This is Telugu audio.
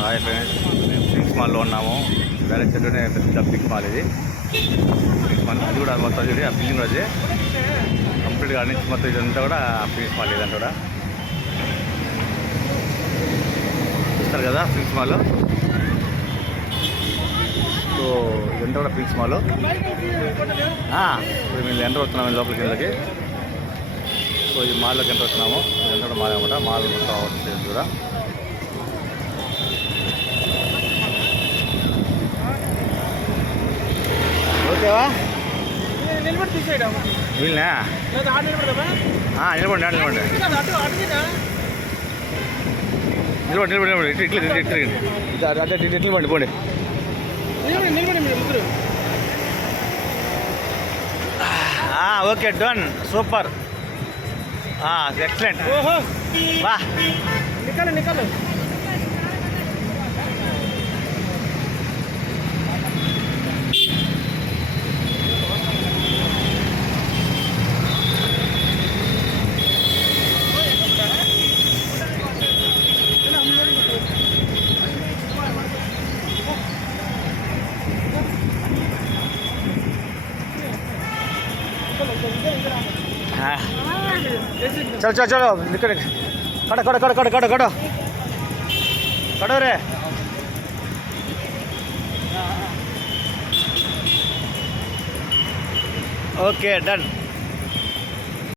హాయ్ ఫ్రెండ్స్, మేము ఫిక్స్ మాల్లో ఉన్నాము. డైరెక్ట్ చెట్టునే పెద్ద ఫిక్స్ మాల్ ఇది. ఫిక్స్ మాల్ అది కూడా మొత్తం చూడండి, ఆ బిల్డింగ్ అది కంప్లీట్గా అన్ని మొత్తం ఇదంతా కూడా ఫిక్స్ మాల్ ఇదంతా కూడా చూస్తారు కదా ఫిక్స్ మాల్. సో ఇదంతా కూడా ఫిక్స్ మాల్. ఇప్పుడు మేము ఎంటర్ వస్తున్నాము లోపలికి కిందకి. సో ఈ మాల్లోకి ఎంటర్ వస్తున్నాము. ఇదంతా కూడా మాల్ అనమాట. మాల్ మొత్తం అవుతుంది కూడా. ఓకేవా? నిలబడి తీసేయడం వీళ్ళనా నిలబడి నిలబడి నిలబడి నిలబడి నిలబడి ఇట్లా ఇట్లా ఇట్లా అదే ఇట్లా పండి పోండి. Okay, done, super, excellent. వా నికాలు నికాలు. चलो चलो चलो निकल कड़ो कड़ो कड़ो कड़ो कड़ो कड़ो कड़ो रे. Okay, done.